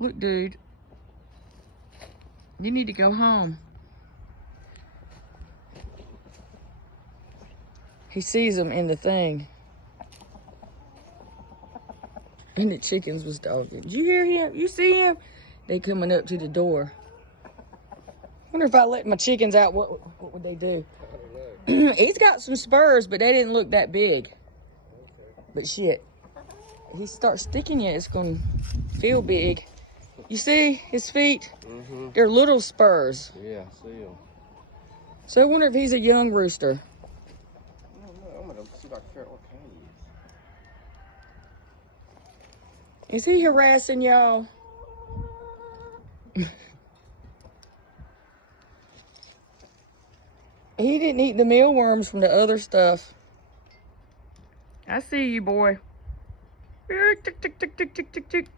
Look, dude. You need to go home. He sees them in the thing. And the chickens was dogging. Did you hear him? You see him? They coming up to the door. Wonder if I let my chickens out, what would they do? He's got some spurs, but they didn't look that big. But shit, if he starts sticking you, it's gonna feel big. You see his feet? Mm-hmm. They're little spurs. Yeah, I see him. So I wonder if he's a young rooster. I don't know. I'm gonna see if I can figure out what kind he is. Is he harassing y'all? He didn't eat the mealworms from the other stuff. I see you, boy. Tick, tick, tick, tick, tick, tick, tick.